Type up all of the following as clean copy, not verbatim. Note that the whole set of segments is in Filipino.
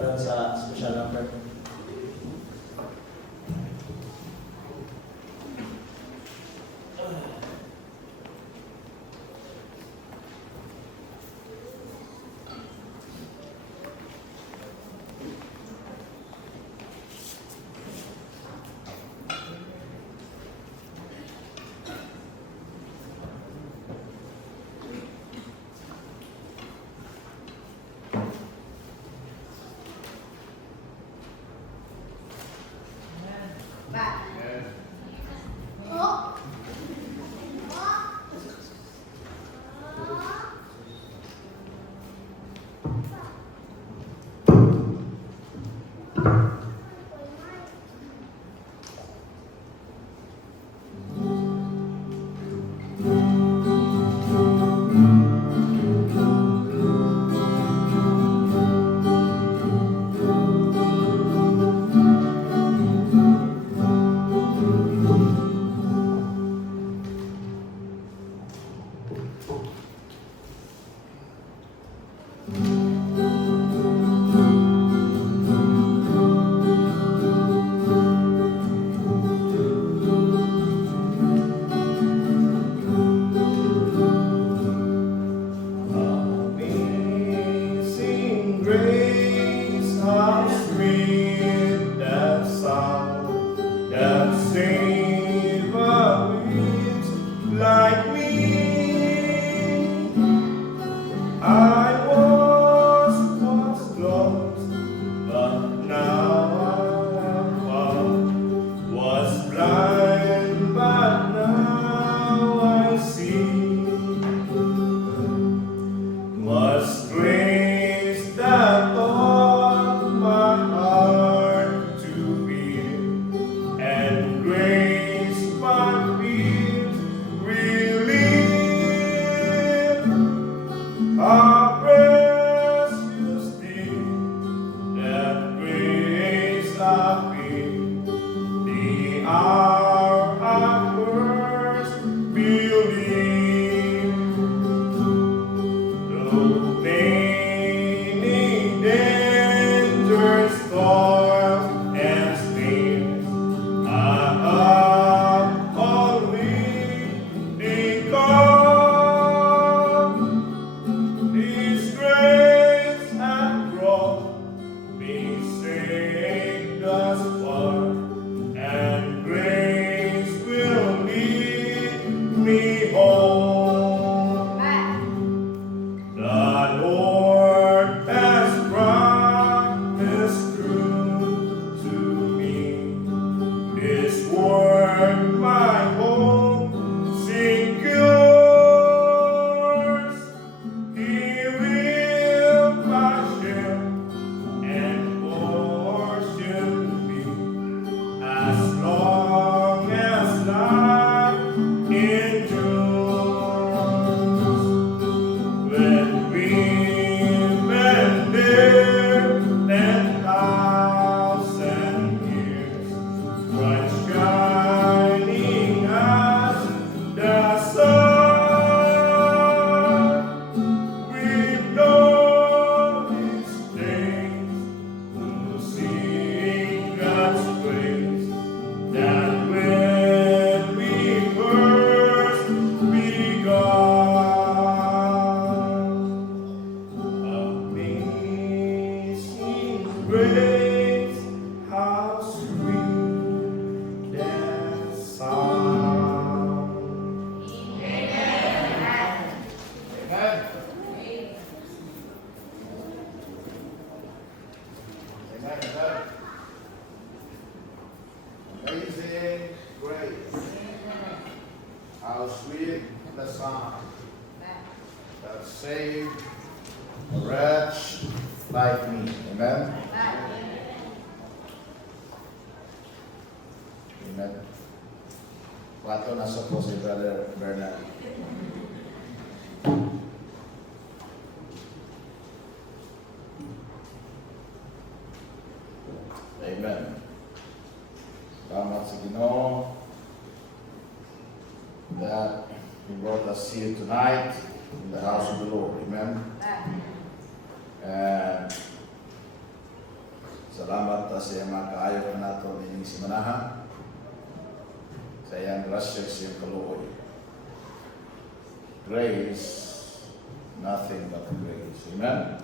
karon sa special number. Amazing grace, how sweet that sound that saved a wretch like me. I was lost, but now I'm found. Was blind, but now I see. Was grace that taught my heart to beat, and grace my feet relieve. A precious thing, that grace I feel, the hour I first believed. Though many dangers, toil, and snares I have already come, His grace hath brought me safe thus far, and grace will lead me home. The Lord has promised true to me. His word my hope secures. He will my shield and portion be, as long as life endures. When we've been there 10,000 years, bright shining as the sun, we've known His days to sing God's praise. That when we first begun, amazing grace, how sweet that sound. Amen. Amazing grace. How sweet the sound that saved a wretch like me. Amen. Amen. Plato nasa po si Brother Bernard. Amen. Salamat sa Ginoo that He brought us here tonight in the house of the Lord. Amen. And Salamat sa iyang mga kaayo na nato nining simanahan. Sa iyang grasya sa iyang kaluoy. Grace, nothing but grace. Amen?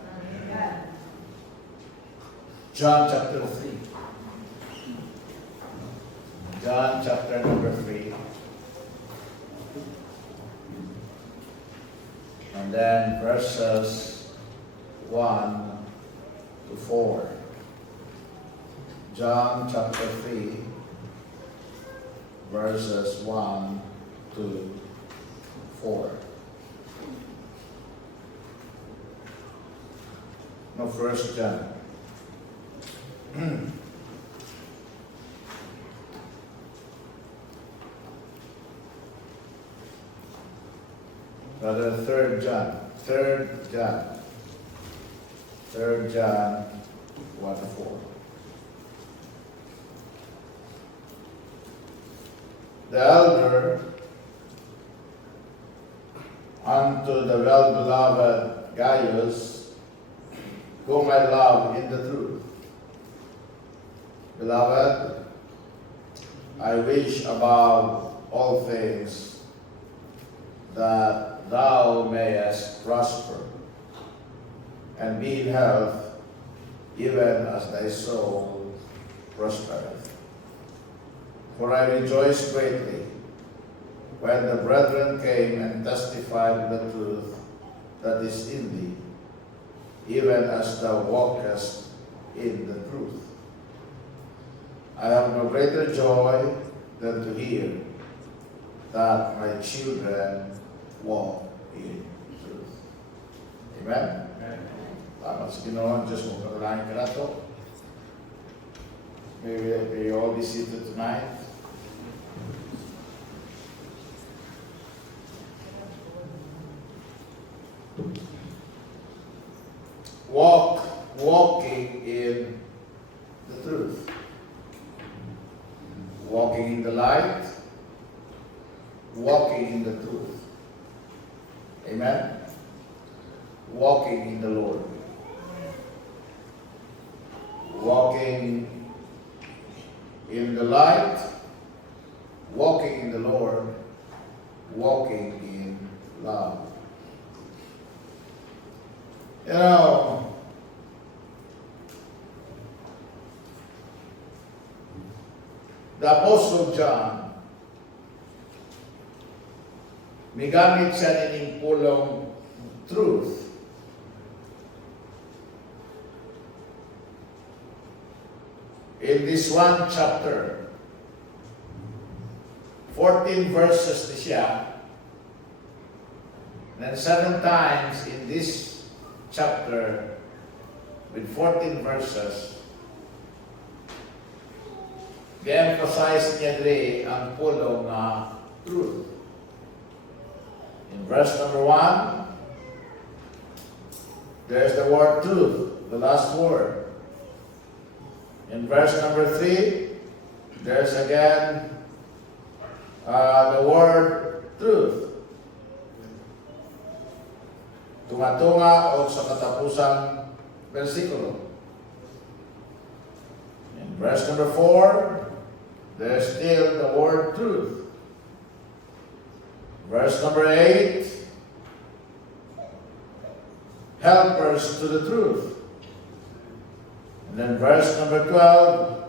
John chapter 3. John chapter number 3. And then verses 1 to 4. John chapter 3, verses 1 to 4. No, First John. Rather, 3 John. 3 John. 3 John 1 to 4. The elder unto the well-beloved Gaius, whom I love in the truth. Beloved, I wish above all things that thou mayest prosper and be in health, even as thy soul prospereth. For I rejoiced greatly when the brethren came and testified the truth that is in thee, even as thou walkest in the truth. I have no greater joy than to hear that my children walk in truth. Amen? Tama sa Ginoon, Diyos mo panalangin ka na to. May you all be seated tonight. Walking in the truth. Walking in the light. Walking in the truth. Amen? Walking in the Lord. Walking in the light. Walking in the Lord. Walking in love. You know, the Apostle John, migamit siya nining pulong truth. In this one chapter, 14 verses na siya, and then 7 times in this chapter with 14 verses, i-emphasize niya rin ang pulong na truth. In verse number 1, there's the word truth, the last word. In verse number 3, there's again the word truth. Tunga-tunga o sa katapusang versikulo. In verse number 4, there's still the word truth. Verse number 8, helpers to the truth. And then verse number 12,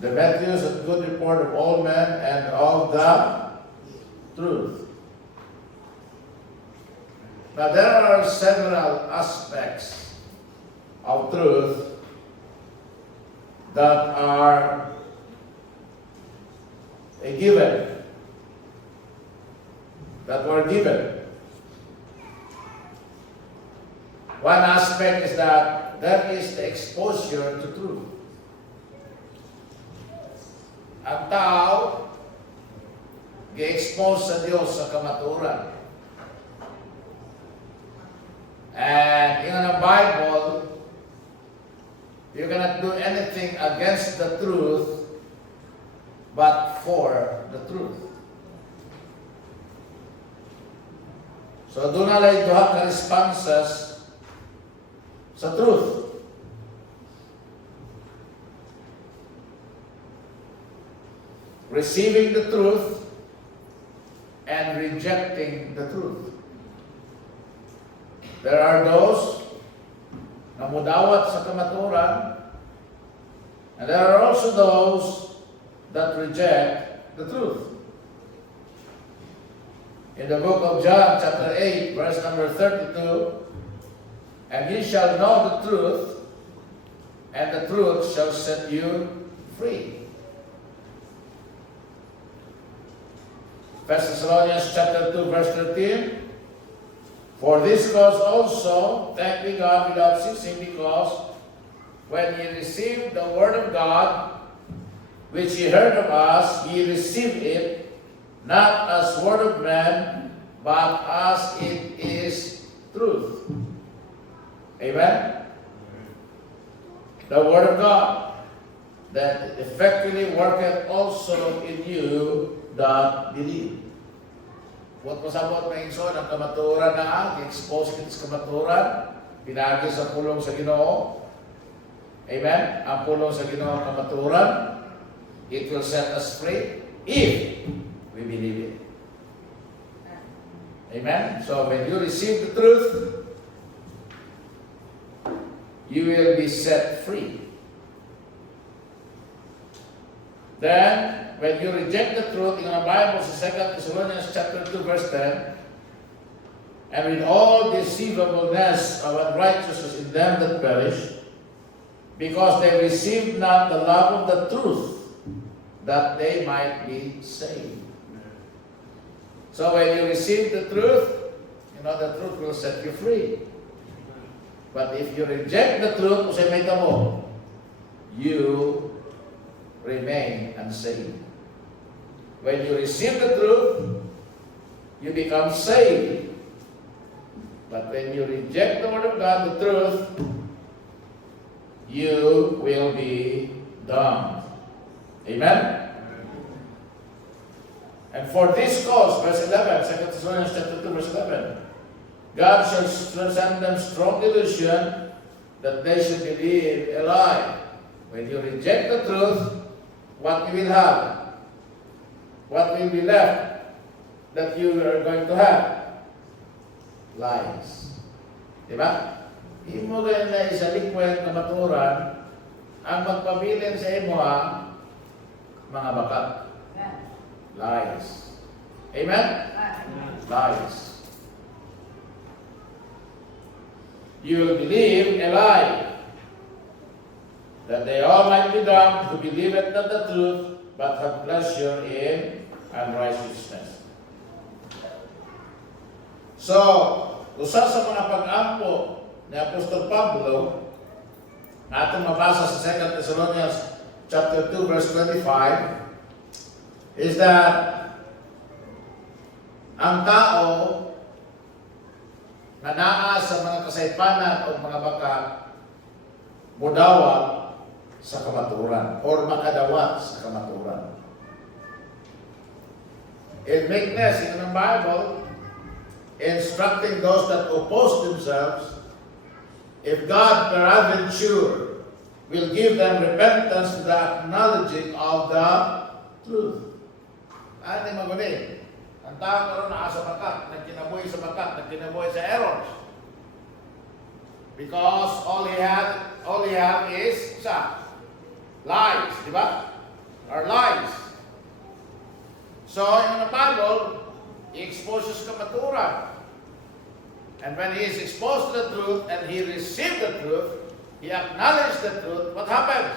the Matthews and good report of all men and of the truth. Now there are several aspects of truth that are a given, that were given. One aspect is that there is the exposure to truth. Ang tao, gi-expose sa Diyos sa kamaturan. And in the Bible, you cannot do anything against the truth but for the truth. So doon nalay duha ka responses sa truth. Receiving the truth and rejecting the truth. There are those na mudawat sa kamaturan, and there are also those that reject the truth. In the book of John, chapter 8, verse number 32, and ye shall know the truth, and the truth shall set you free. 1 Thessalonians chapter 2, verse 13, for this cause also, thank we God without ceasing, because when ye received the word of God, which ye heard of us, ye received it, not as word of man, but as it is truth. Amen? The word of God, that effectively worketh also in you that believe. What pasabot na inso ng kamaturan na expose kita sa kamaturan, pinagi sa pulong sa Ginoo. Amen? Ang pulong sa Ginoo ang kamaturan, it will set us free if we believe it. Amen? So when you receive the truth, you will be set free. Then, when you reject the truth in the Bible, sa 2 Thessalonians chapter 2, verse 10, and with all deceivableness of unrighteousness in them that perish, because they received not the love of the truth, that they might be saved. So when you receive the truth, you know the truth will set you free. But if you reject the truth, you remain unsaved. When you receive the truth, you become saved. But when you reject the word of God, the truth, you will be damned. Amen? And for this cause, verse 11, 2 Thessalonians chapter 2, verse 11, God shall send them strong delusion that they should believe a lie. When you reject the truth, what you will have? What will be left that you are going to have? Lies. Diba? Hindi mo ganyan na isalikwen kamaturan ang magpabilin sa imo ang mga bakat. Lies. Amen? Lies. You will believe a lie, that they all might be dumb who believeth not the truth, but have pleasure in unrighteousness. So, usa sa mga pag-ampo ni Apostol Pablo na atong mabasa sa 2 Thessalonians chapter 2, verse 25, is that ang tao na naa sa mga kasaypanan o mga baka mudawa sa kamaturan or makadawat sa kamaturan. In meekness, in the Bible, instructing those that oppose themselves, if God peradventure will give them repentance to the acknowledging of the truth. Ano yung magunin? Ang tao karoon na sa bakat, nagkinabuhi sa bakat, nagkinabuhi sa errors. Because all he have is lies, di ba? Or lies. So in the Bible, he exposes kamaturan. And when he is exposed to the truth and he received the truth, he acknowledged the truth, what happens?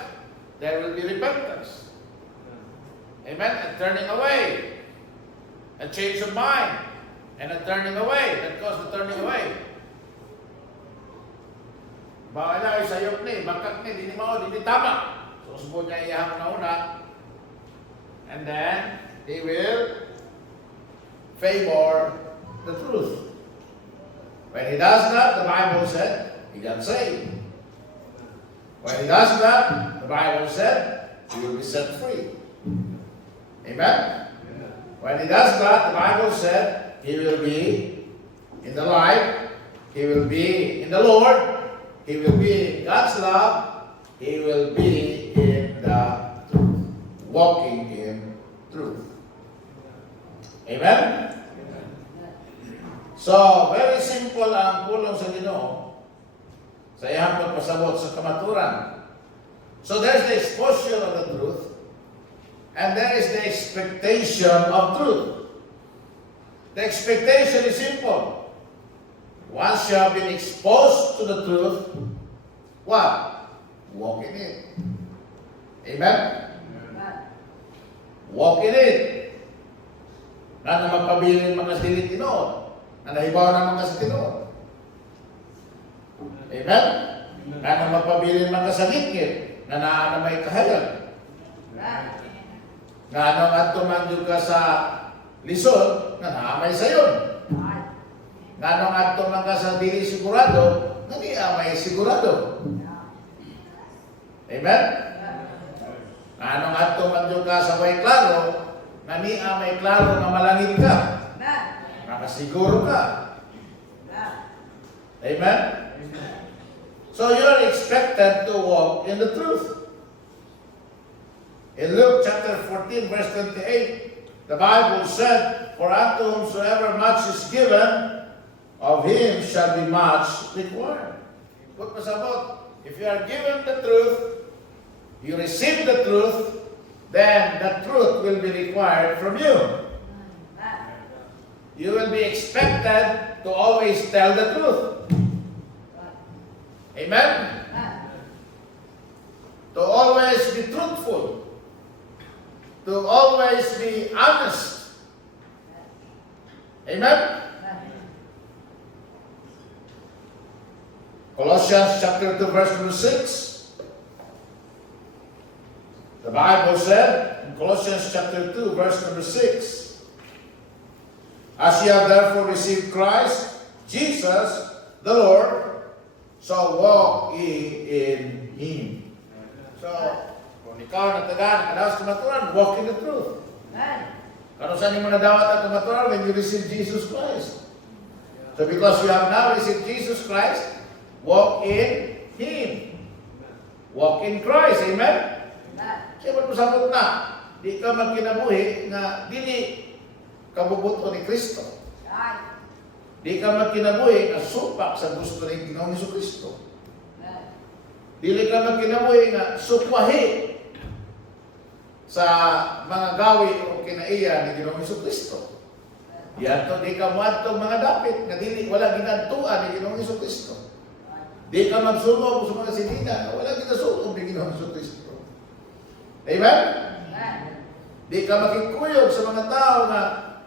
There will be repentance. Amen? And turning away. A change of mind. And a turning away. That caused the turning away. Baka na ay sayop ni, bakak ni, di mao, di tama. So subo niya iyahang na una. And then, he will favor the truth. When he does that, the Bible said, he got saved. When he does that, the Bible said, he will be set free. Amen? When he does that, the Bible said, he will be in the light, he will be in the Lord, he will be in God's love, he will be in the truth, walking in truth. Amen? So, very simple ang pulong sa Ginoo sa iyang pagpasabot sa kamaturan. So, there's the exposure of the truth, and there is the expectation of truth. The expectation is simple. Once you have been exposed to the truth, what? Walk in it. Amen? Walk in it. Na magpabilin mga silit tinood. Na nahibaw naman ka sa tinood. Amen? Na magpabilin mga sagit na naa may kahayag. Nga anong at tumandyo ka sa lisod, na naamay sayon. Nga anong at tumandyo ka sa dili sigurado, na di amay sigurado. Amen? Nga anong at tumandyo ka sa way klaro, na di amay klaro na malangit ka. Nakasiguro ka. Amen? So you are expected to walk in the truth. In Luke chapter 14, verse 28, the Bible said, "For unto whomsoever much is given, of him shall be much required." Put pasabot. If you are given the truth, you receive the truth, then the truth will be required from you. You will be expected to always tell the truth. Amen? To always be truthful. To always be honest. Amen? Colossians chapter 2 verse number 6. The Bible said in Colossians chapter 2 verse number 6, "As ye have therefore received Christ, Jesus, the Lord, so walk ye in Him." So, kung ikaw nagtagaan, kadaos kamaturan, walk in the truth. Kano saan mo nadawat ang kamaturan? When you receive Jesus Christ. So, because you have now received Jesus Christ, walk in Him. Walk in Christ. Amen? Kaya magpasabot na, di ka magkinabuhi na dili kabubuto ni Kristo. Di ka magkinabuhi na supak sa gusto ni Ginoong Jesucristo. Dili ka magkinabuhi na sukwahi sa mga gawi o kinaiya ni Ginoong Jesucristo. Yan to, di ka muadtong mga dapit na dili wala ginadtuan ni Ginoong Jesucristo. Di ka magsunog sa mga silina na wala ginasunog ni Ginoong Jesucristo. Amen? Di ka makikuyog sa mga tao na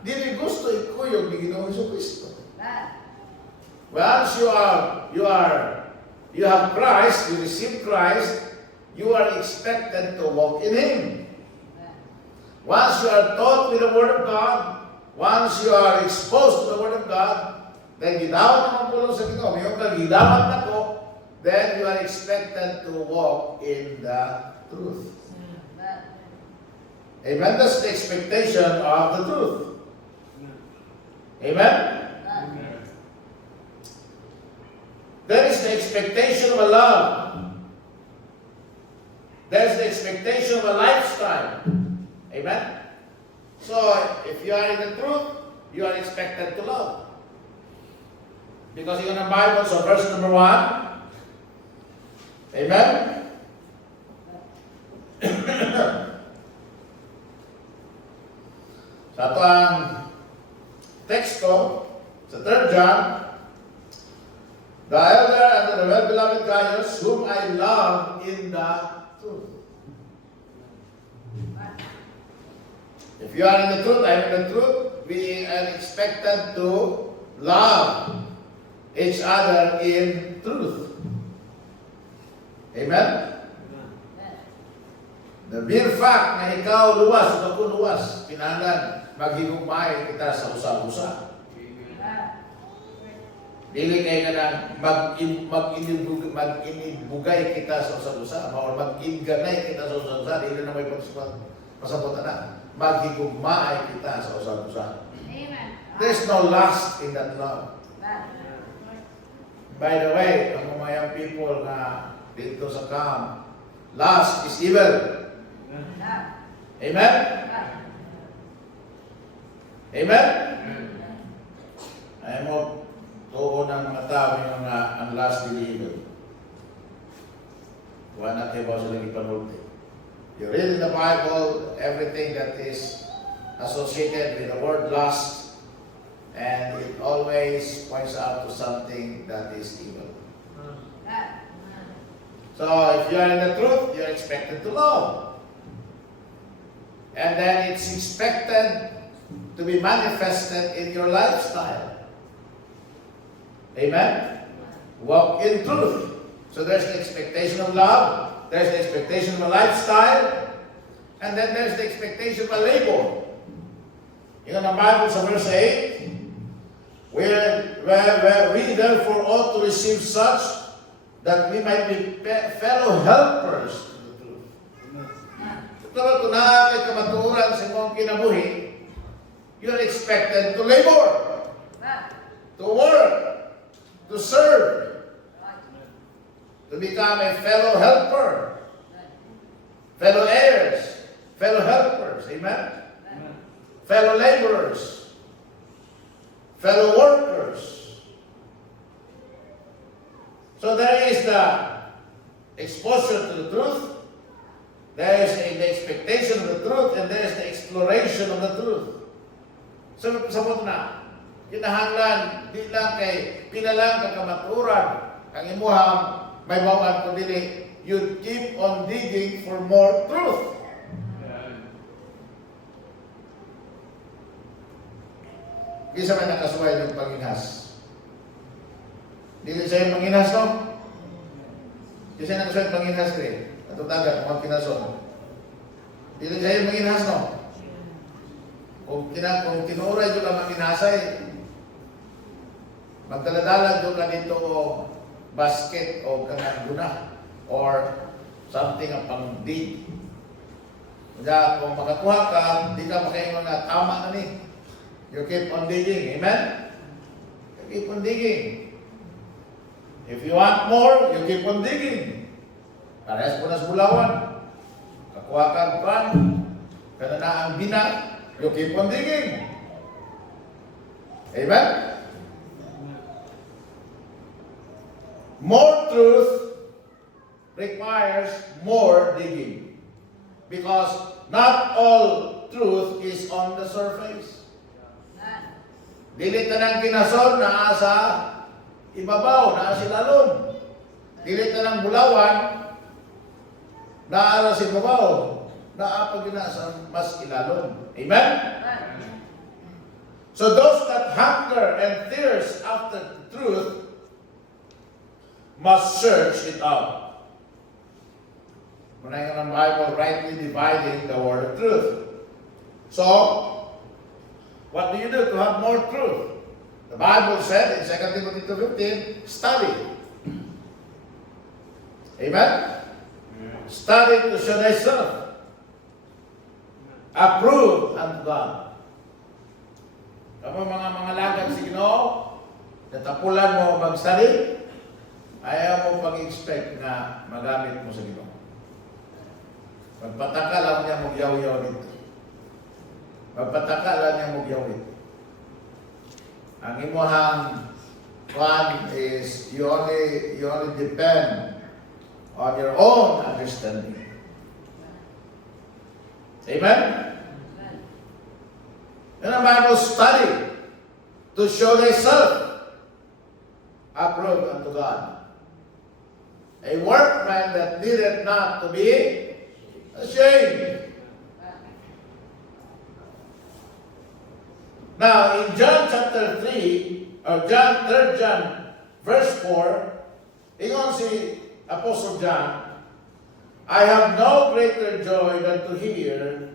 dili gusto ikuyog ni Ginoong Jesucristo. Once you have Christ, you receive Christ, you are expected to walk in Him. Once you are taught with the Word of God, once you are exposed to the Word of God, then gidawat naman po sa Ginoo, mayroon kang gidawat na po, then you are expected to walk in the truth. Amen? That's the expectation of the truth. Amen? There is the expectation of a love. There is the expectation of a lifestyle. Amen? So, if you are in the truth, you are expected to love. Because in the Bible, so verse number 1, amen? Sa ito ang teksto, sa 3 John, "The elder and the well-beloved Gaius, whom I love in the truth." If you are in the truth, I am in the truth, we are expected to love each other in truth. Amen? The mere fact na ikaw luwas, ako luwas, pinangan, maghigugmay kita sa usa-usa. Dili kayo na mag-inibugay kita sa usa-usa, o mag-inganay kita sa usa-usa, dili na may pasabutan na. Maghigugmay kita sa usa-usa. There's no lust in that love. By the way, ang mga mga young people na dito sa camp, lust is evil. Amen? Amen? Ay mo, tuon ng mga tao yung ang lust is evil. Wala natin ba sa lagi panulti. You read in the Bible, everything that is associated with the word lust, and it always points out to something that is evil. So if you are in the truth, you're expected to love. And then it's expected to be manifested in your lifestyle. Amen? Walk in truth. So there's the expectation of love, there's the expectation of a lifestyle, and then there's the expectation of a labor. You know, the Bible sa verse 8, where we therefore ought to receive such that we might be fellow helpers to the truth. Pero kung nakakay kamaturan sa mong kinabuhi, you're expected to labor, to work, to serve, to become a fellow helper, fellow heirs, fellow helpers, amen? Fellow laborers, fellow workers. So there is the exposure to the truth, there is the expectation of the truth, and there is the exploration of the truth. So sabot na, kinahanglan, di lang kay pinalang kakamaturan, ang imuhang may bawang kundi you keep on digging for more truth. Isa man nakasuway ng panginhas. Dili siya yung panginhas, no? Isa nakasuway ng panginhas, rin. At tagat, mga kinason. Dili siya yung panginhas, no? Kung kinuuray doon ang manginhasay, magdaladala doon ka dito o basket o kanang guna or something ang pang-dig. Kaya kung makakuha ka, di ka makaingon na tama na ni. You keep on digging. Amen? You keep on digging. If you want more, you keep on digging. Parehas po na sa bulawan. Kakuha ka ang pan. Kana na ang bina. You keep on digging. Amen? More truth requires more digging. Because not all truth is on the surface. Dili tanang kinason na sa ibabaw, na sa ilalom. Dili tanang bulawan na sa ibabaw, na pag sa mas ilalom. Amen? So those that hunger and thirst after the truth must search it out. Manayin ng Bible, rightly dividing the word of truth. So, what do you do to have more truth? The Bible said in 2 Timothy 2:15, study. Amen? Study to show thyself approved unto God. Kapag mga lagad si Ginoo, natapulan mo mag-study, ayaw mo pag-expect na magamit mo sa Ginoo. Magpataka lang niya magyaw-yaw dito. Magpataka lang niya magyawit. Ang imuhang one is you only depend on your own understanding. Amen? And the Bible study to show thyself approved unto God. A workman that needeth not to be ashamed. Now, in John chapter 3, or John, 3 John, verse 4, ingon si Apostle John, I have no greater joy than to hear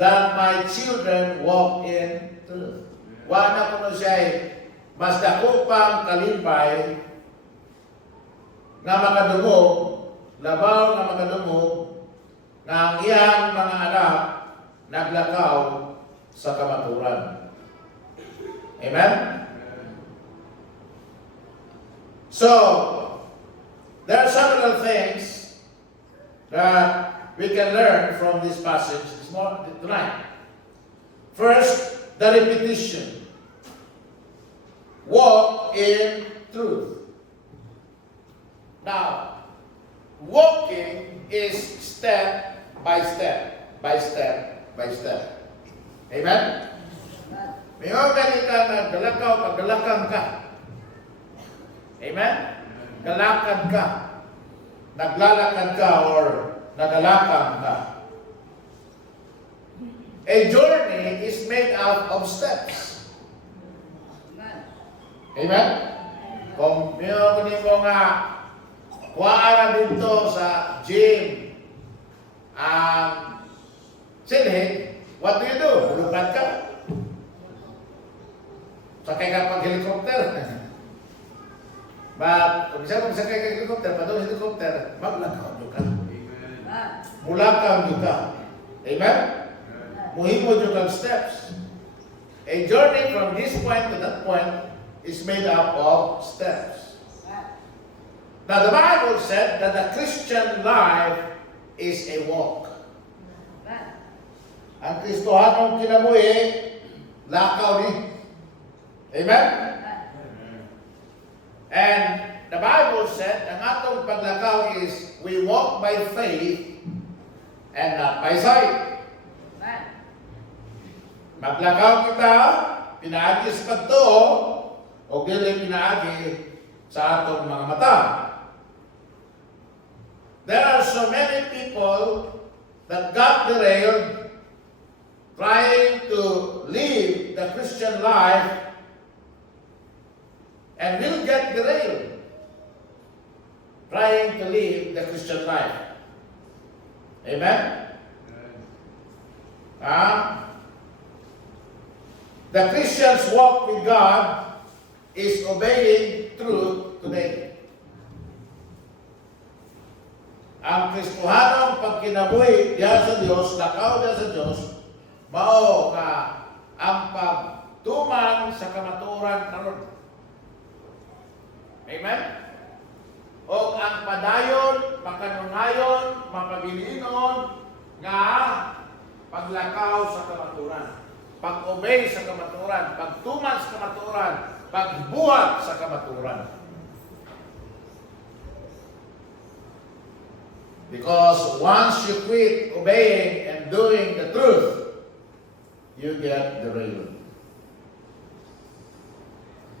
that my children walk in truth. Wala ko na siya mas dako pang kalimpay nga makadungog, labaw nga makadungog, nga ang iyang mga anak naglakaw sa kamaturan. Amen? So, There are several things that we can learn from this passage tonight. First, the repetition. Walk in truth. Now, walking is step by step, by step, by step. Amen? May mga ka naggalakaw, paggalakang ka. Amen? Galakad ka. Naglalakad ka or nagalakang ka. A journey is made out of steps. Amen? Kung mo nga kuhaan na dito sa gym ang silhig, what do you do? Hulupad ka. Sakay ka pag helicopter. But kung isa kung sakay ka helicopter, patungin sa helicopter, maglakaw ka. Mulakaw ka. Amen? Muhimo yung steps. A journey from this point to that point is made up of steps. Now the Bible said that the Christian life is a walk. Ang Kristohanong kinabuhi, lakaw ni. Amen? And the Bible said, ang atong paglakaw is, we walk by faith and not by sight. Maglakaw kita, pinaagi sa pagtuo, o dili pinaagi sa atong mga mata. There are so many people that got derailed trying to live the Christian life and will get derailed trying to live the Christian life. Amen? The Christian's walk with God is obeying truth today. Ang Kristohanong pagkinabuhi diya sa Diyos, lakaw diya sa Diyos, mao ka ang pagtuman sa kamaturan karon. Amen? O ang padayon, pagkanunayon, mapabilinon, nga paglakaw sa kamaturan, pag-obey sa kamaturan, pagtuman sa kamaturan, pagbuhat sa kamaturan. Because once you quit obeying and doing the truth, you get derailed.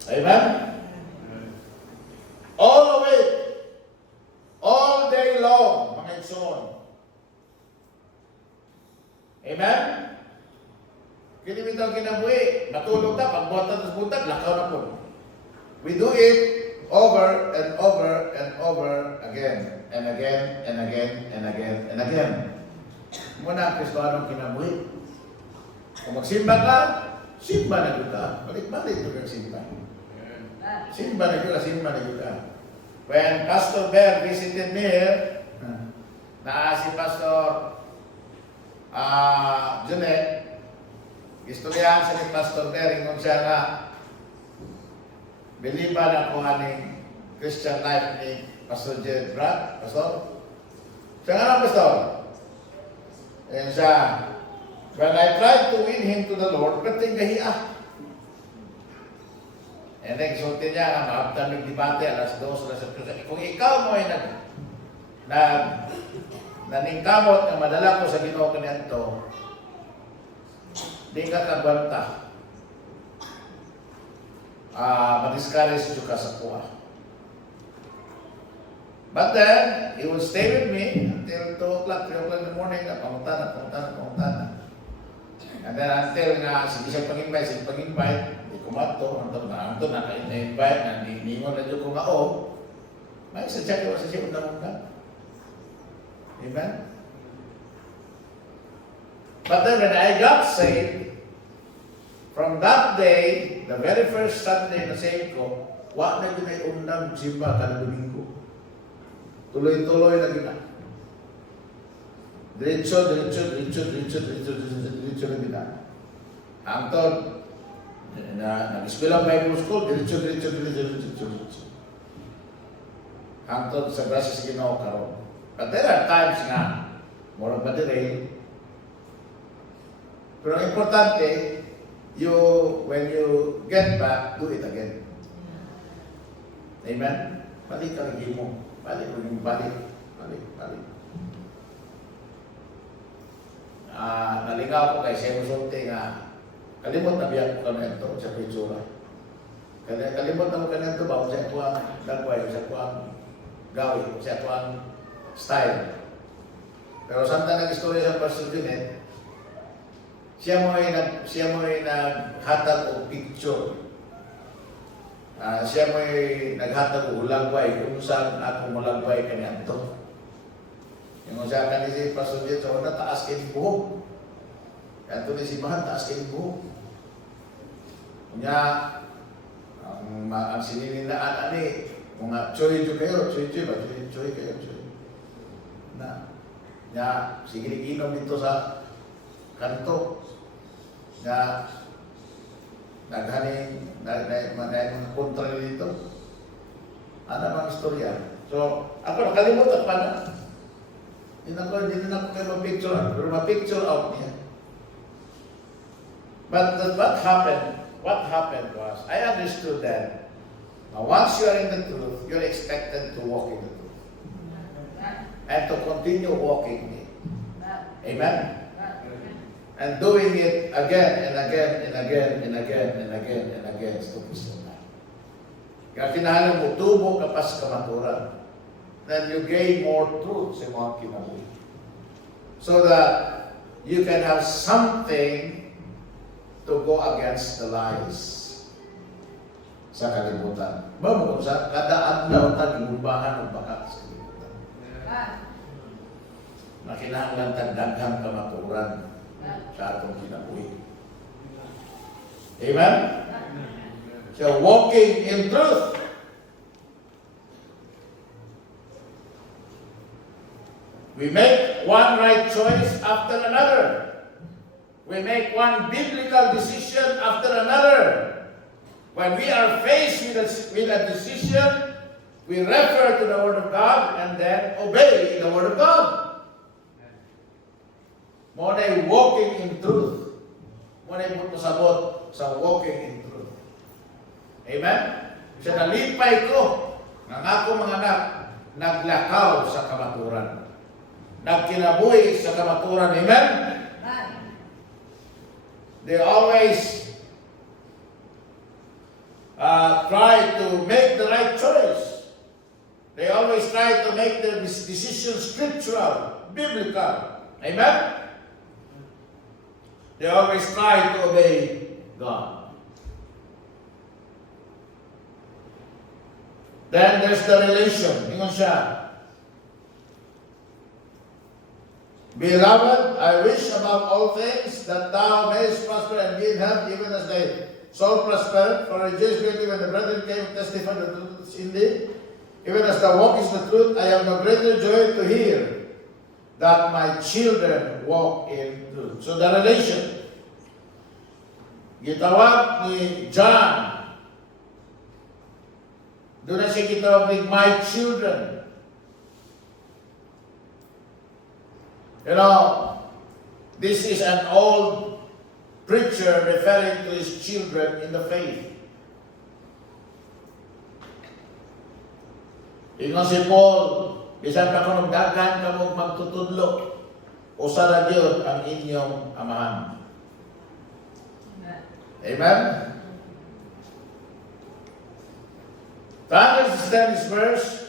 Amen? All of it, all day long, mga igsoon. Amen? Kinibitaw kinabuhi, natulog na, pagbuhatan sa buntag, lakaw na po. We do it over and over and over again, and again, and again, and again, and again. Muna ang Kristohanong kinabuhi. Kung magsimba ka, simba na kita. Balik-balik ito kang simba. Simba na kita, simba na kita. When Pastor Bear visited me here, si Pastor Junet, istoryahan sa ni Pastor Bear, ingon siya nga, biliban ako aning Christian life ni Pastor Jed Brad, Pastor. Siya nga na, Pastor. And siya, when I tried to win him to the Lord, kating gahiya. And then, sulti niya nga, maabtan ng debate, alas 2, alas 3. Kung ikaw mo ay naningkamot na madala ko sa Ginoo kanito, di ka kabanta. Madiscourage ka sa kuha. But then, he would stay with me until 2 o'clock, 3 o'clock in the morning, pamunta na. And then until nga, sige siya pag-invite, hindi kumato, hantong na ka-invite, naningon na dyan ko nga, may isa siya ko sa siya undang-undang. Amen? But then when I got saved, from that day, the very first Sunday na saved ko, wala na yun ay undang simba kada Domingo. Tuloy-tuloy na gina. Diretso na gina. Angtod, nag-eskwela Bible School, diretso. hangtod sa grasya sa Ginoo karon. But there are times nga more ba dire. Pero ang importante, when you get back, do it again. Amen? Balik ka lagi mo. Balik. Naligaw ko kay Semo Solte nga kalimot na biyak ko kami ito sa pitsura. Kalimot na mo kanito ba sa ito ang dagway, sa ito ang gawin, sa ito ang style. Pero samtang nag-istorya sa Pastor Binet, siya mo ay naghatag o picture. Siya mo ay naghatag o ulagway kung saan ako mulagway kanya ito. Yung sa akin si Pastor Binet, so na taas kayo buhok. Yan ito ni si Mahan, taas kayo buhok. Kanya, ang sinininaan ni, mga choy kayo. Na, sige inom dito sa kanto. Na, naghaning mga kontra dito. Ano bang istorya? So, ako nakalimutan pa na. Hindi na ako kayo ma-picture out. Pero ma-picture out niya. But what happened was, I understood that once you are in the truth, you're expected to walk in the truth. And to continue walking it. Amen? And doing it again and again and again and again and again and again. Stop is so bad. Kaya kinahalang mo, tubo ka pa sa kamaturan. Then you gain more truth sa mga kinabuhi. So that you can have something to go against the lies sa kalibutan. Bago sa kada adlaw tagumbahan ng bakat sa kalibutan. Makinahanglan tagdaghang kamaturan sa atong kinabuhi. Amen? So walking in truth. We make one right choice after another. We make one biblical decision after another. When we are faced with a decision, we refer to the Word of God and then obey the Word of God. Mo na walking in truth. Mo na sabot sa walking in truth. Amen? Sa nalipay ko, ng ako mga anak, naglakaw sa kamaturan. Nagkinabuhi sa kamaturan. Amen? They always try to make the right choice. They always try to make their decision scriptural, biblical. Amen? They always try to obey God. Then there's the relation. Ingon siya. Beloved, I wish above all things that thou mayest prosper and be in health, even as thy soul prospereth. For I rejoice greatly when the brethren came to testify the truth in thee. Even as thou walkest the truth, I have no greater joy to hear that my children walk in truth. So the relation. Gitawag ni John. Doon na siya gitawag ni my children. You know, this is an old preacher referring to his children in the faith. Ingon si Paul, bisan pa kung nagdagan ka mong magtutudlo, usa ra gyud ang inyong amahan. Amen? To understand this verse,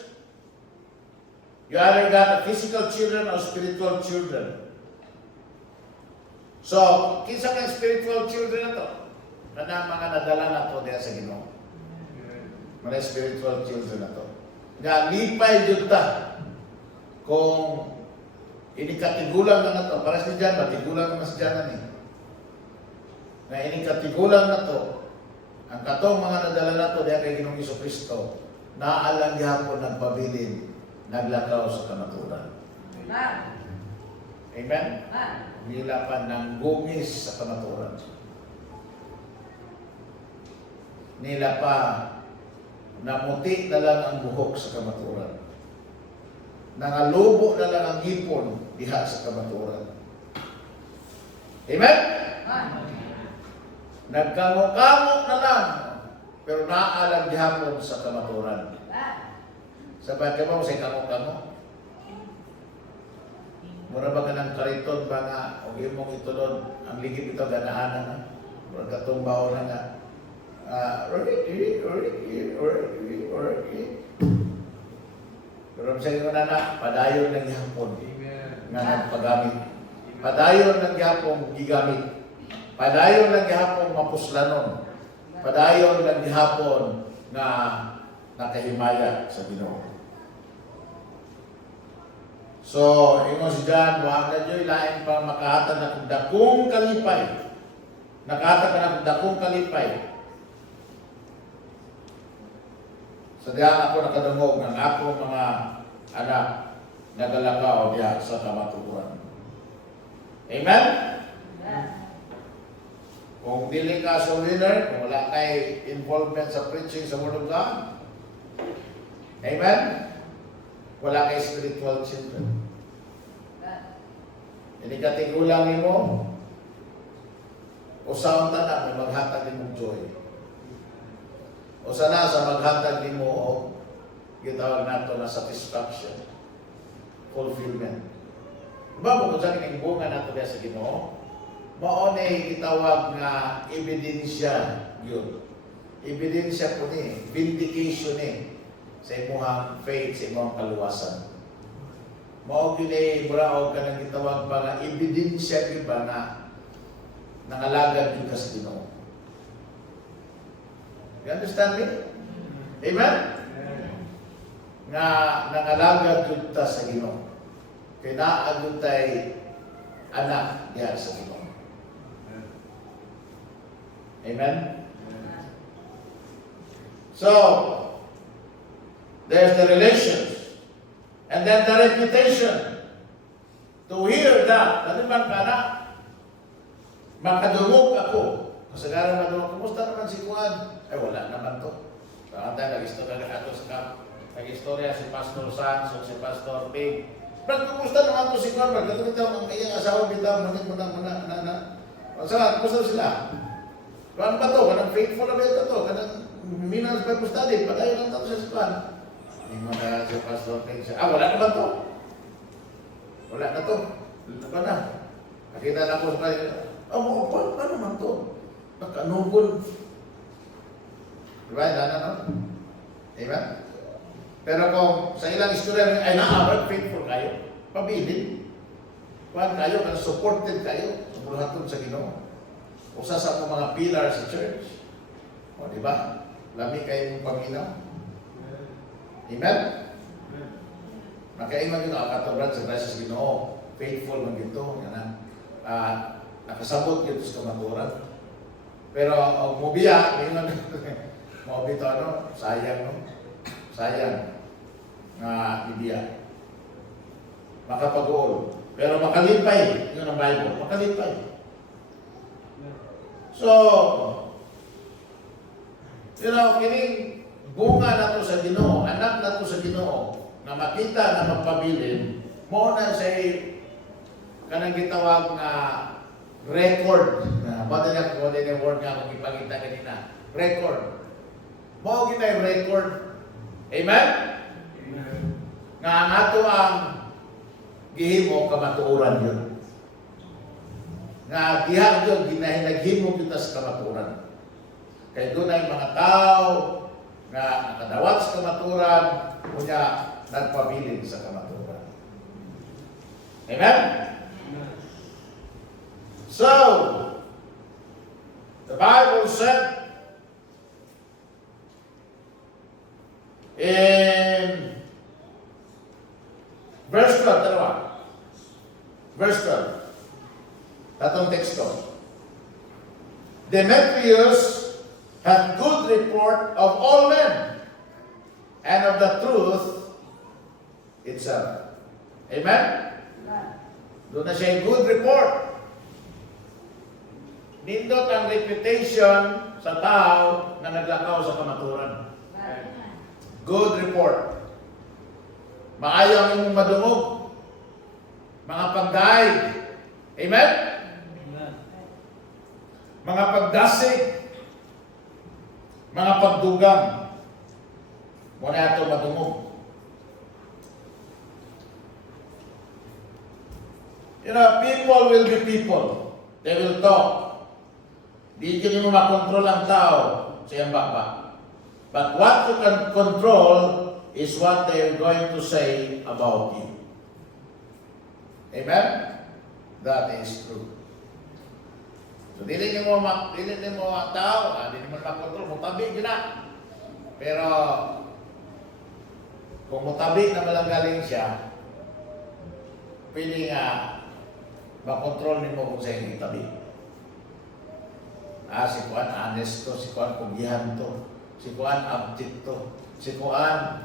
you either got physical children or spiritual children. So, kinsa kang spiritual children na to? Kada mga nadala na to diya sa Ginoo. Mga spiritual children na to. Nga lipay jud ta kung inikatigulang na to. Para si Jan, matigulang na si Jan ni. Nga inikatigulang na to, ang katong mga nadala na to diya kay Ginoong Jesucristo, naalang gyapon nagpabilin, naglakaw sa kamaturan. Amen? Nila pa ng gungis sa kamaturan. Nila pa namuti na lang ang buhok sa kamaturan. nangalubo na lang ang hipon diha sa kamatuoran. Amen? Nagkamok-kamok na lang, pero naalang gihapon sa kamatuoran. Sabay ka ba mo sa kamok-kamok? Mura ba ka ng kariton ba nga, o mong itulod, ang ligid ito ganahanan na, mura katumbaw na nga, pero sa inyo na, padayon ng gihapon nga nagpagamit. Padayon ng gihapon gigamit. Padayon ng gihapon mapuslanon. Padayon ng gihapon nga nakahimaya sa Ginoo. So, ingon si John, wag na dyo'y lain pa makahatag na kung dakong kalipay. Nakahatag na kung dakong kalipay. Sa diyan ako nakadungog ng akong mga anak nagalakaw diya sa kamatuoran. Amen? Kung dili ka sa winner, kung wala kay involvement sa preaching sa Word of God, amen? Wala kay spiritual children. Hindi ka tigulang ni mo, usaon tanan may maghatag ni mong joy. O sana sa maghatag ni mo o gitawag nato na satisfaction, fulfillment. Diba kung saan kinibungan nato niya sa Ginoo? Maunay gitawag nga ebidensya yun. Ebidensya po ni, vindication ni sa imuhang faith, sa imuhang kaluwasan. Mao gini buraog ka nang gitawag pa nga ebidensya iba na nangalagad yun ka sa Ginoo. You understand me? Amen? Nga nangalagad yun ta sa Ginoo. Kaya naagod tayo anak diya sa Ginoo. Amen? So, there's the relations. And then the reputation. To hear that, ano man ka na, makadungog ako. Kasagaran madungog, kumusta naman si Juan? Ay, wala naman to. Kaya nag-istorya na ato sa nag-istorya si Pastor Sanz o si Pastor Pig. Brad, kumusta naman to si Juan? Brad, ito ang iyang asawa bitaw, na. Saan, kumusta sila? Kuan ba to? Kanang faithful na ba ito to? Kanang minang sa Bible study, patayo lang ito sa Juan. Hindi mo na si Pastor Pig siya. Wala naman to. Wala na to. Ano na? Nakita na ko sa kanya. Paano man to? Nagkanugol. Diba? No? Diba? Pero kung sa ilang istorya, ay naabag, faithful kayo. Pabilin. Kuhan kayo, supported kayo. Sumulahatod sa Ginoo. Usa sa akong mga pillar sa church. O, diba? Lami kayong paminaw. Amen? Makaingon yun, katulad sa Christ sa Ginoo. Faithful man dito. Nakasabot yun sa kamaturan. Pero mubiya, maubito sayang, no? Sayang nga ibiya. Makapag-uol. Pero makalipay, yun ang Bible, makalipay. So, kining bunga na to sa Ginoo, anak na to sa Ginoo, na makita na magpabilin, mo na say kanang gitawag na record. Madalag ko din yung word nga magipagita kanina. Record. Mao kita yung record. Amen? Amen. Nga ang ato ang gihimo kamatuoran yun. Nga diha yun, naghimo kita sa kamatuoran. Kaya doon ay mga tao nga nakadawat sa kamatuoran, kunya nagpabilin sa kamatuoran. Amen? So, the Bible said in verse 12, dalawa. Verse 12. Tatong teksto. Demetrius had good report of all men and of the truth itself. Amen? Doon na siya good report. Nindot ang reputation sa tao na naglakaw sa kamaturan. Good report. Maayo ang imong madungog. Mga pagdaig. Amen? Mga pagdasig. Mga pagdugang. Muna ito madungog. You know, people will be people. They will talk. Di mo makontrol ang tao sa iyang baba. But what you can control is what they are going to say about you. Amen? That is true. So, dili mo ang tao, dili mo makontrol, mutabi yun na. Pero, kung mutabi na malanggaling siya, pili nga makontrol mo kung sa hindi tabi. Si Kuan honest to, si Kuan kugihan to, si Kuan abject to, si Kuan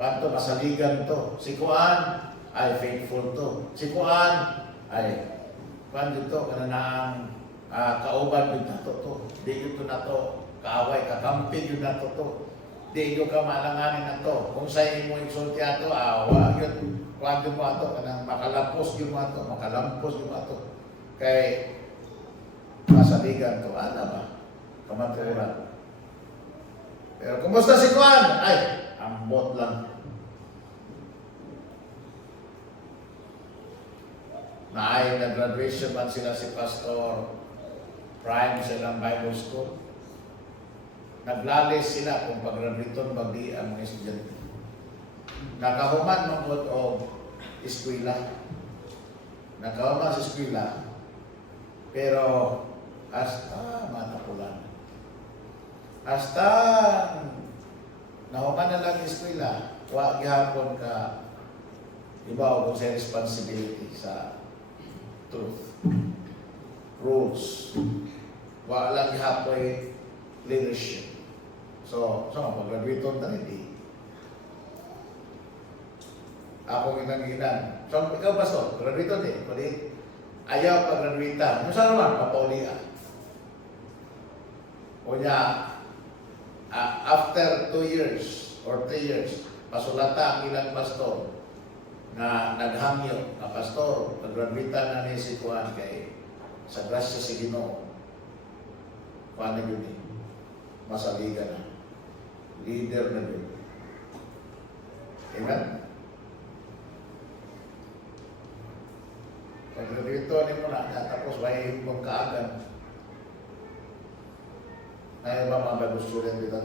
to masaligan to, si Kuan ay faithful to, si Kuan ay Kuan dito kanang kauban yun na to, di yun na to, kaaway, kakampi yun na to, di yun ka malanganin na to, kung sa'yo mo insulti ato, wag yun, Kuan yun mo ato, kanang makalampos yun mo ato, kay masaligan to, ba? Kamaturan. Pero kumusta si Kuan? Ay, ambot lang. Naay na graduation man sila si Pastor Prime silang Bible School. Naglalis sila kung pag-graduaton bagdi ang mga estudyante. Nakahuman mangod o eskwela. Nakahuman sa eskwela. Pero hasta matapulan. Hasta nahuman na lang eskwela, wa gihapon ka ibaw kung sa responsibility sa truth. Rules. Wa lang gihapon leadership. So pag-graduaton na rin ako ginang-ginan. So, ikaw pastor, graduaton pwede ayaw pag-graduatan. Ano saan naman? Papaulian. O niya, after 2 years or 3 years, pasulata ang ilang pastor na naghangyo na pastor, pag-graduatan na ni si Kuan kay sa grasya si Ginoo. Kuan na yun masaligan na. Leader na yun. Amen? Pag-graduaton ni mo na, tapos may mong kaagan. Ngayon ba mga Bible student dito?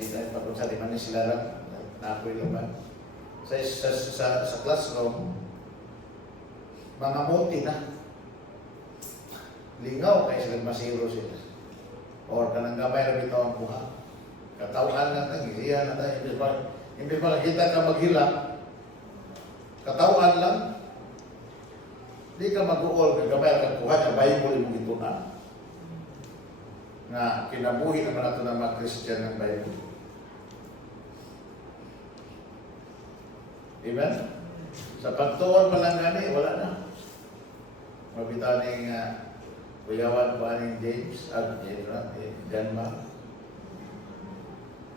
Hindi na pag sa liman ni sila lang. Napoy lang ba? Sa classroom, mga multi na. Lingaw kayo sila masiro sila. Or kanang gamay na bitaw ang buha. Katawaan na tayo, iyan na tayo. Hindi pa nakita ka maghila. Katawaan lang. Di ka mag-uol, kagabay ang kuha na Bible mo ito na kinabuhi naman natin ng mga Christian ng Bible. Amen? Sa pagtuon pa lang gani, wala na. Mabitaw ni Kuyawan pa ni James, John Mark.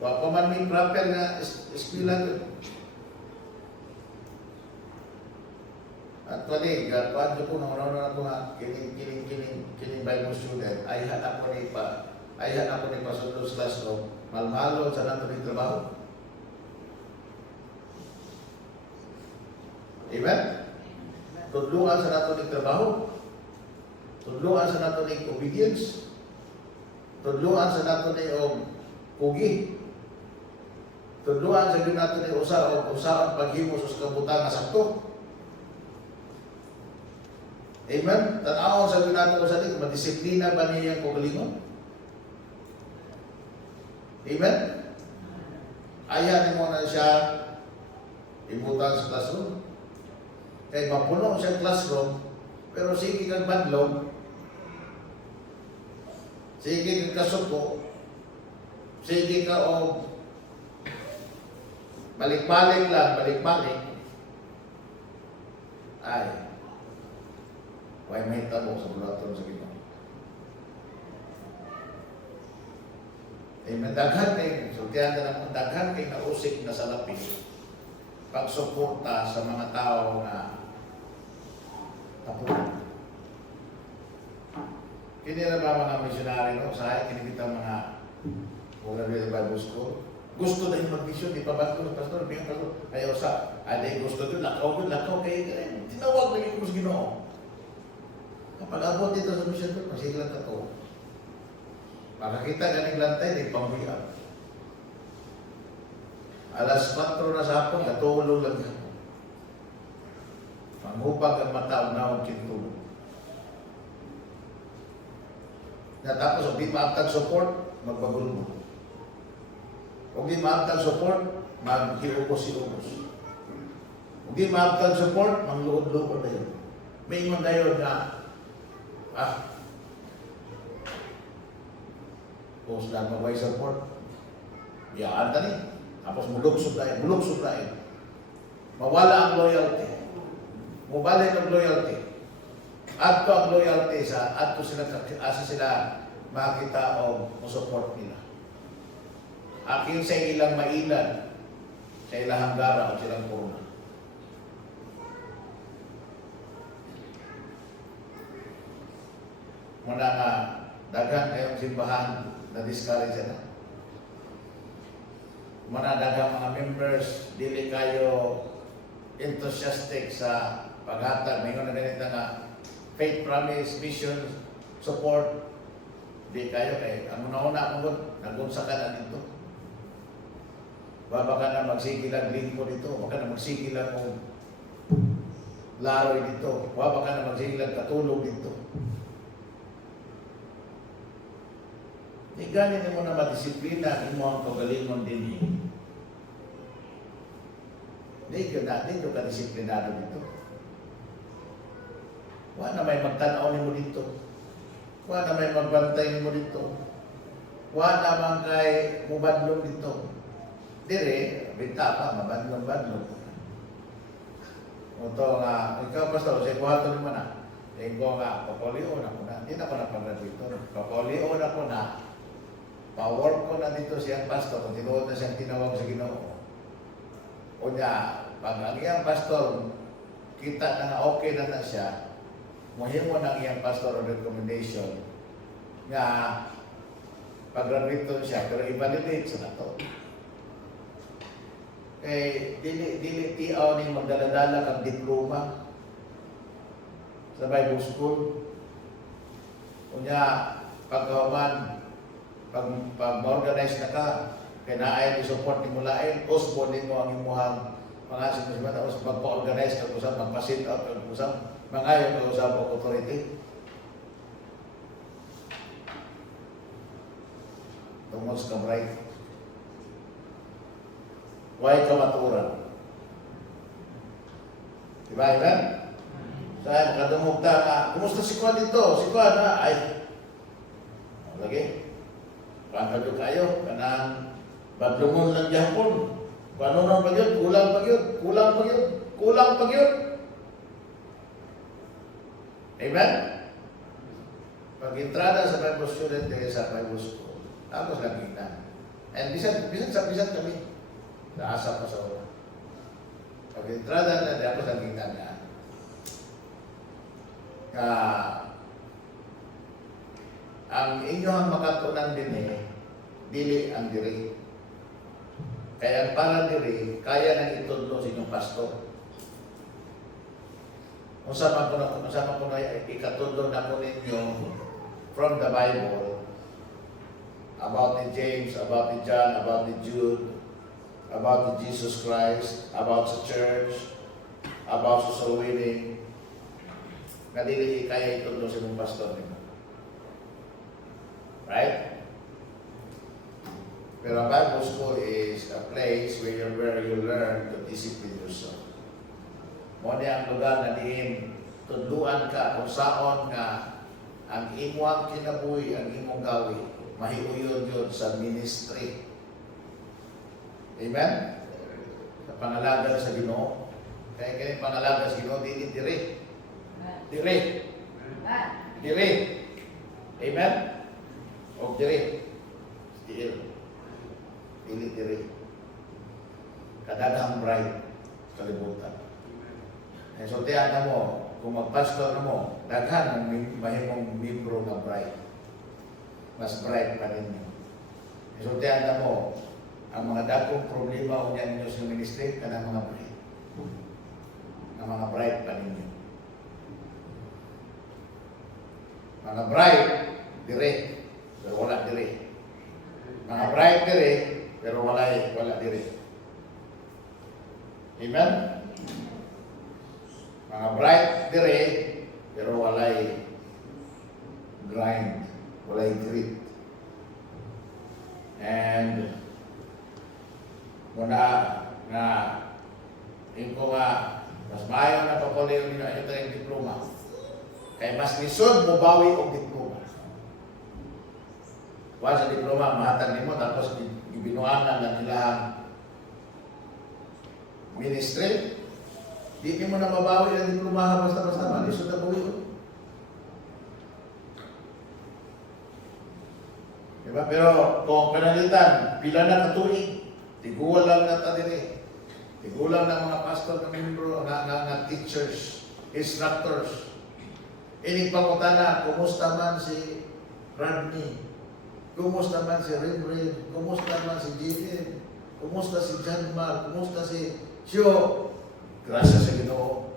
Wa pa man may proper na eskwela. Actually, gagawin ko nung ano na kining Bible student, ayhan ako ni Pastor classroom, malmalo sa nato ni trabaho. Amen? Tudlungan sa nato ni trabaho. Tudlungan sa nato ni obedience. Tudlungan sa nato ni pugi. Tudlungan sa nato ni usahan paghimo sa kabutan nga sakto. Amen? Tanaw sa ginagawa ko sa atin, madisiplina ba niya yung kagalingon? Amen? Ayanin mo na siya ibutan sa classroom. Kaya mapuno siya classroom, pero sige kang badlong, sige kang kasuko, sige ka balik-balik lang, ay, why may tabo sa bulaton sa Ginoo. Amen. Daghan kay sultihan na ng daghan kay nausik na salapi. pagsuporta sa mga tao na tapunan. Kini na ba mga misyonary no? Sa akin, kinikita mga Bugarilyo Bible School. Gusto na yung mag-mission, di pa ba ito, pastor, bigyan pastor. Ayaw sa, aday gusto doon, lakaw kayo. Tinawag lagi ko sa Ginoo. Kapag abot dito sa mission doon, masiglan ka to. Makakita ganing lantay, di pambuyan. Alas 4 na sa hapon, natulog lang ako. Manghupag ang mata, unawang kintulog. Tapos, kung di maabtag support, magbagulmo. Kung di maabtag support, maghiupos-iupos. Kung di maabtag support, mangluod-luod na yun. May iman ngayon na, kung sila mabay support, yaan ka ni. Tapos mulog-sub tayo. Mawala ang loyalty. Mubalik ang loyalty. Adto ang loyalty sa adto sila makita o support nila. Akin sa ilang mailan, sa ilang hanggara o silang puna. Muna nga, daghang kayong simbahan na discourage na. Muna daghang mga members, dili kayo enthusiastic sa paghatag. Mayroon na ganito nga faith promise, mission, support. Di kayo kay ang una-una mo nagunsa ka na dito. Baka na magsigilang lingko dito, baka na magsigilang mo laroy dito, baka na magsigilang katulog dito. Di ganin mo na madisiplina, imo ang kagalingon din eh. Di ka disiplinado dito. Wala na may magtanaw ni mo dito. Wala na may magbantay ni mo dito. Wala naman kay mubadlong dito. Dire, bita pa, mabadlong-badlong. Ito nga, ikaw pastor, sa ikuhato naman na. Ikaw nga, papolio na ko na. Hindi na ko na pag-graduator. Papolio na ko na. Pa-work ko na dito siyang pastor. Kung tinuod na siyang tinawag sa Ginoo. O niya, pag ang iyang pastor, kita na nga okay na siya, muhimo ng iyang pastor o recommendation nga pag-graduate siya, pero i-validate sa nato. Dili tiaw ni magdaladala kang diploma sa Bible School. Kunya, pagkawaman, pag-organize na ka, kinaay i-support ni mulain, usbon din mo ang imuhang mga sinusima, tapos magpa-organize ka usap, magpa-sit out ka usap, mangayon ka usap ang authority. Tungos ka bright. Why ka maturan? Diba, Ivan? Saan, kadumugta ka, kumusta si Kwan dito? Si Kwan, ha? Ay. Lagi. Pagkado kayo, kanang badlungon lang Japon. Kano nang pagyod, kulang pagyod. Amen? Pag-entrada sa Bible student sa Bible school, tapos lang kita. And bisan kami. Naasa pa sa una. Pag-entrada na, tapos lang kita na. Ang inyong makatunan din dili ang diri. Kaya ang parang diri, kaya nang itudlo sa inyong pastor. Kung saan ko na ikatudlo na ko ninyo from the Bible about ni James, about ni John, about ni Jude, about ni Jesus Christ, about sa church, about sa soul winning, na dili kaya itudlo sa inyong pastor ninyo. Right? Pero ang Bible school is a place where you learn to discipline yourself. Mo ang lugar na diin tudluan ka kung saon nga ang imong kinabuhi, ang imong gawi, mahiuyon yun sa ministry. Amen? Sa pangalaga sa Ginoo. Kaya kaya pangalaga sa Ginoo, dire. Amen? O dire. Still. Dili. Kadagang bright. kalibutan. Eh, so tiyan na mo, kung magpastor na mo, daghan ang mahimong membro ng bride. Mas bright pa ninyo. Eh, so tiyan na mo, ang mga dakong problema o niyan ninyo sa ministry, kanang mga bride. Ang mga bride pa ninyo. Mga bride, dire, pero wala dire. Mga bride dire, pero wala dire. Amen? Mga bride dire, pero walay grind, walay grit. And muna nga ko nga mas maayo na papuliw nila ito yung diploma. Kaya mas lisod mo bawi og diploma. Wa sa diploma mahatag nimo tapos gibinuangan na nila ministry. Di mo na mabawi ang diploma basta-basta lisod na buwi. Diba? Pero kung panalitan, pila na katuig, tiguan lang na tadiri. Tiguan ng mga pastor na membro, na teachers, instructors. Inigpangutana, kumusta man si Rodney? Kumusta man si Reverend? Kumusta man si Gideon? Kumusta si John Mark? Kumusta si Sio? Gracias sa Ginoo.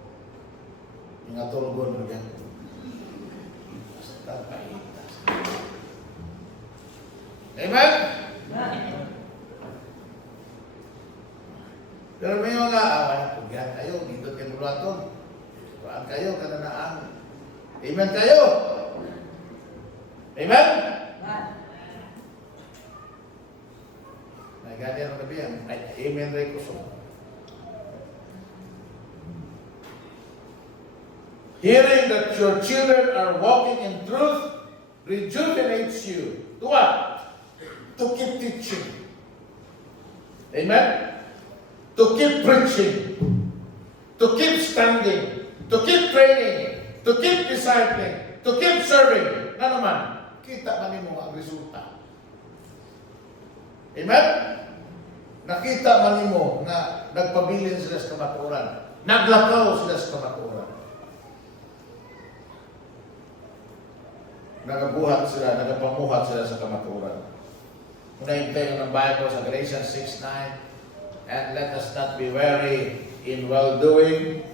Ingatulgon mo yan. Basta paitas. Amen? Pero may mga pagyan kayo, dito kayo mulaton. Kuhaan kayo, kananaan. Amen kayo? Amen? Nagani ang gabi yan. Amen rin ko so. Hearing that your children are walking in truth rejuvenates you. To what? To keep teaching. Amen? To keep preaching. To keep standing. To keep training. To keep discipling. To keep serving. Na naman, kita man mo ang resulta. Amen? Nakita man mo na nagpabilin sila sa kamatuoran. Naglakaw sila sa kamatuoran. Nagabuhat sila, nagapamuhat sila sa kamatuoran. Unahin tayo ng Bible sa Galatians 6:9. And let us not be weary in well-doing,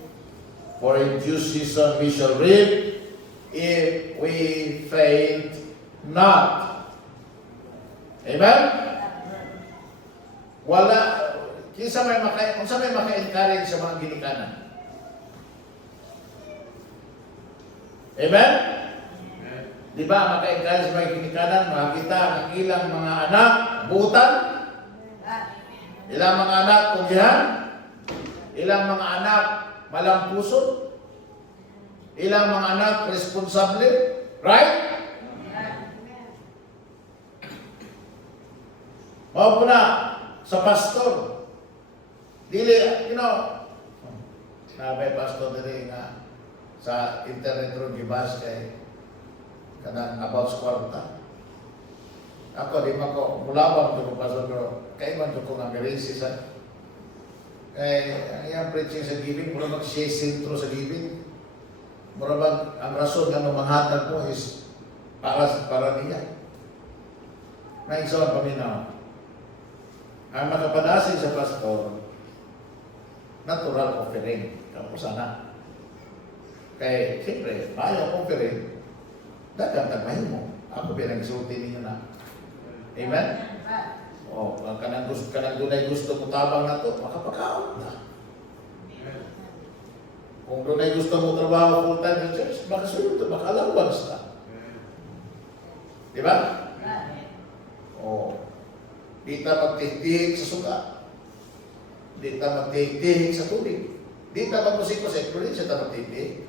for in due season we shall reap if we faint not. Amen? Wala, kung sa may maka-encourage sa mga ginikanan. Amen? Di ba, maka-encourage sa mga ginikanan, makita ang ilang mga anak, buutan, ilang mga anak kugihan, ilang mga anak malampuson, ilang mga anak responsable, right? Mao po na sa pastor. Dili, nabay pastor dili nga sa internet ron gibas kay kanang about kwarta. Ako di man ko mulabang to pastor pero kay man to ko nga racist ha. Kay ang iyang preaching sa giving mura mag siya sentro sa giving. Mura bang ang rason nga manghatag mo is para niya. Nainsawan paminaw. Ang makapadasi sa pastor, natural offering. Kapos sana. Kaya, siyempre, ayaw offering. Dagang tagmahin mo. Ako pinagsulti ninyo na. Amen? O, kanang dunay gusto mo tabang na to, makapakaon na. Kung dunay gusto mo trabaho full-time sa church, makasunod, makalawans na. Diba? O, di ta magtihik sa suga. Di ta magtihik sa tubig. Di ta magmusik-musik, pero di siya ta magtihik.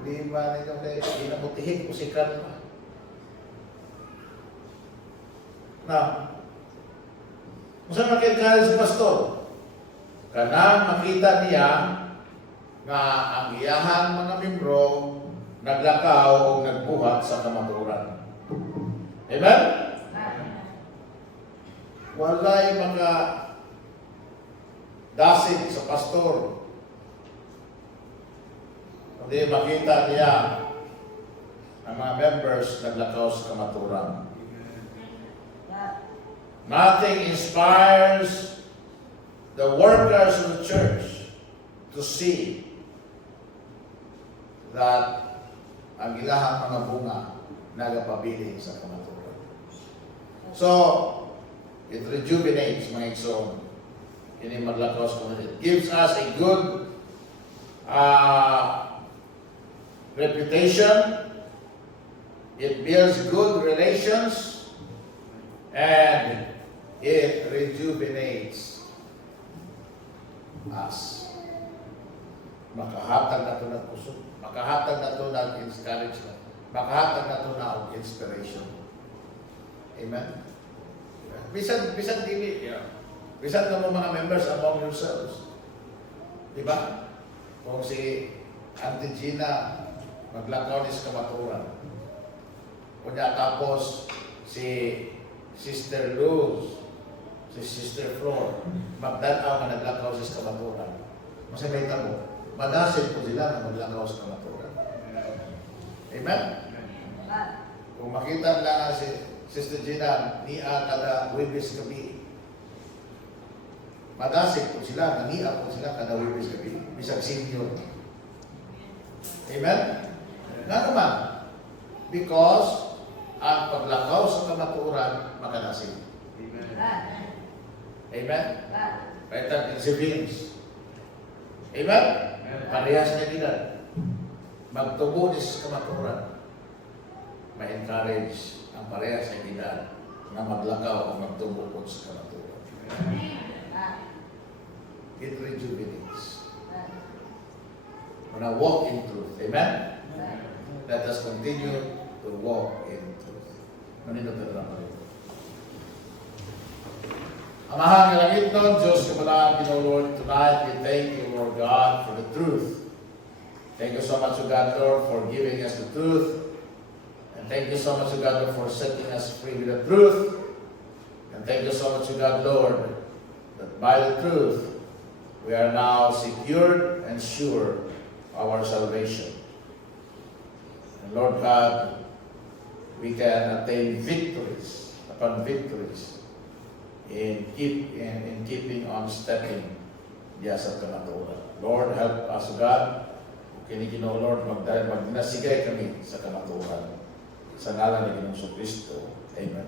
Di ba nito kayo, di na magtihik, musikan pa. Now, kung saan makikita si pastor? Kanang makita niya nga ang iyahang mga membro naglakaw o nagbuhat sa kamaturan. Amen? Walay mga dasit sa pastor. Hindi makita niya ang mga members naglakaw sa kamaturan. Nothing inspires the workers of the church to see that ang ilahang mga bunga nagapabiling sa kamaturan. So, it rejuvenates mga igsoon. Ini maglakaw sa kamaturan. It gives us a good reputation. It builds good relations, and it rejuvenates us. Makahatag na ito ng puso. Makahatag na ito ng encouragement. Makahatag na ito ng inspiration. Amen? Bisan dili, bisan ka mo mga members among yourselves. Diba? Kung si Auntie Gina maglakaw ni sa kamaturan. Kunya tapos si Sister Luz, si Sister Flor, magdanaw na naglakaw sa kamaturan. Masabay mo, madasin po sila na maglakaw sa kamaturan. Amen? Kung makita lang si Sister Gina, niya kada Wibis gabi. Madasin po sila, niya po sila kada Wibis gabi. Bisag senior. Amen? Nga naman, because ang paglakaw sa kamaturan, makadasin. Amen? Better in siblings. Amen? Parehas na nila. Magtubo ni sa kamaturan. Ma-encourage ang parehas na nila na maglakaw o magtubo po sa kamaturan. It rejuvenates. When I walk in truth. Amen? Let us continue to walk in truth. Manino tayo naman. Amahang langit nun, Diyos kamalaan, Lord, tonight we thank you, Lord God, for the truth. Thank you so much, God, Lord, for giving us the truth. And thank you so much, God, Lord, for setting us free with the truth. And thank you so much, God, Lord, that by the truth, we are now secured and sure of our salvation. And Lord God, we can attain victories upon victories in keeping on stepping diya sa kamaturan. Lord, help us, God. Kinikino, Lord, magnasigay kami sa kamaturan. Sa ngalan ni Ginoong Kristo. Amen.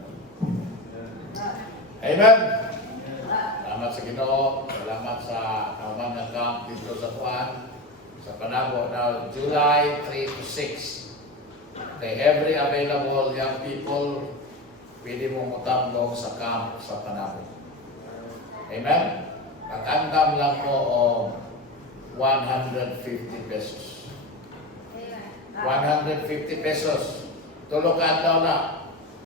Amen. Salamat sa Ginoo. Salamat sa kauman ng camp dito sa Juan. Sa Panabo. Now, July 3 to 6. Okay, every available young people, pwede mong utambong sa camp sa Panabo. Amen? Pag-andam lang po o 150 pesos. 150 pesos. Tulog ka daw na.